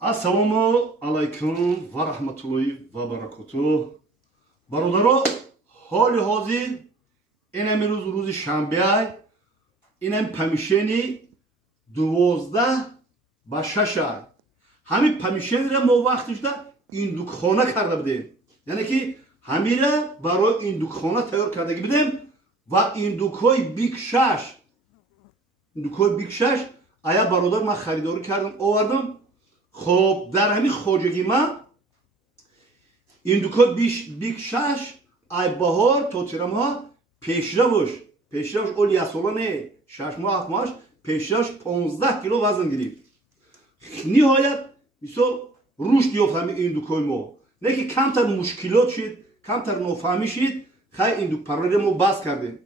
Ассалому алайкум ва раҳматуллоҳи ва баракатуҳ. Бародаро, ҳоли ҳозир инам рӯзи шанбе, инам помишени 12 ба 6. ҳамин помишениро мо вақтишда индукхона карда будем. яъне ки ҳамира барои индукхона тайёр кардаги будем ва индукҳои биг 6. индукҳои биг 6 ая бародар ман харидорӣ кардам, овардам. خب در همین خوجگی ما این دوکا بیگ 6 ای بهار تا تیرم ها پیشروش اول یه ساله نه 6 ماه 7 ماهش پیشروش 15 کیلو وزن گرفت. نهایت مثال رشد یافت همین این دوکای ما. نه که کمتر مشکلات شد، کمتر نافهمی شد، خیلی این دوک پروری ما باز کردیم.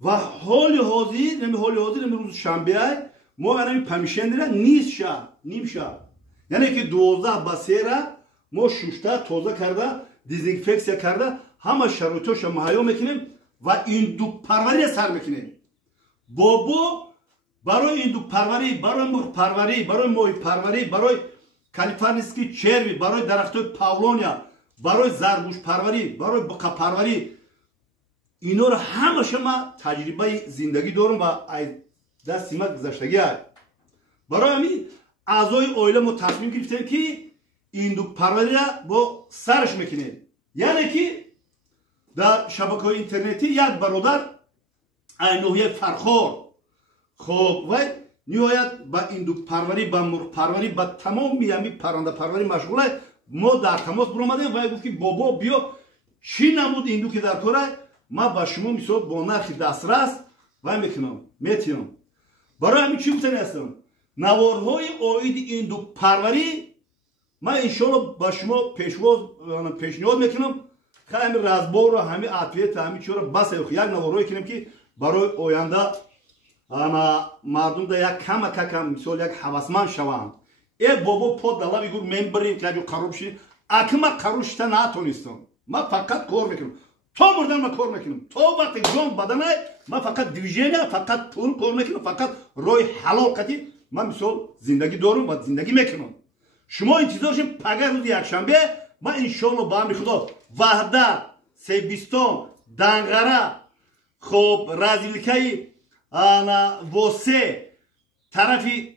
و حال حاضر روز شنبه ما الان پمیشنده را نیم شب یعنی که 12 با 3 را ما شوشته تازه کرده دیزینفکسیا کرده همه شرایطش مهیا میکنیم و این دو پروری سر میکنیم. بابا برای این دو پروری، برای مرغ پروری، برای ماهی پروری، برای کالیفرنیسکی چربی، برای درختای پاولونیا، برای زربوش پروری، برای بقا پروری، اینا رو همه شما تجربه زندگی دارم و دستی ما گذشتگی هست. برای همین اعضای عائله ما تصمیم گرفتیم که این دو پروری را با سرش میکنیم. یعنی که در شبکه‌های اینترنتی یک برادر اینویه فرخور خب و نهایت با این دو پروری، با مرغ پروری، با تمام میامی پرنده پروری مشغوله. ما در تماس برآمدیم و گفت که بابا بیا چی نمود این دو که در کاره ما با شما مثلا با نرخ دسترس و میتونم. برای همین چی گفتن هستم؟ نوارهای اوید این دو پروری من انشالله با شما پیشنهاد میکنم. خیلی رزبار و همین عطیت همین چیو را بس یک نوارهایی کنیم که برای آینده مردم دا یک کم مثال یک حواسمند شوند. ای بابا پاد دلا بگور من بریم که جو قرار بشی اکما قرار شتا نتونستم. من فقط کار میکنم. تا مردن ما کار میکنم. تا وقتی جان بدنه من فقط دیویژنه، فقط پول کار میکنم، فقط روی حلال قتی من مثال زندگی دارم و زندگی میکنم. شما انتظارشین پگاه روز یکشنبه من انشالله با امر خدا وحدت، سیبیستان، دنگره، خب رازیلکای واسه طرفی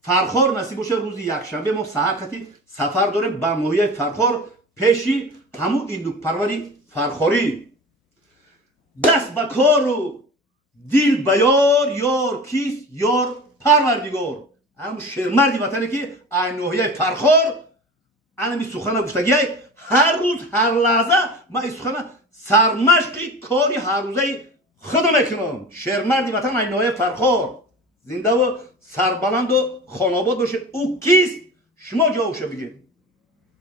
فرخار نصیب باشه. روز یکشنبه ما سحر قتی سفر داریم با ماهی فرخار پیشی همون این دو پروری فرخاری. دست به کار و دل به یار کیست یار پروردگار. همون شرمردی وطنی که این نوحیه فرخار اینمی سخنه گفتگی هر روز هر لحظه من این سخنه سرمشقی کاری هر روزه خودم میکنم. شرمردی وطن این نوحیه فرخار زنده و سربلند و خاناباد باشه. او کیست؟ شما جوابشو بگید.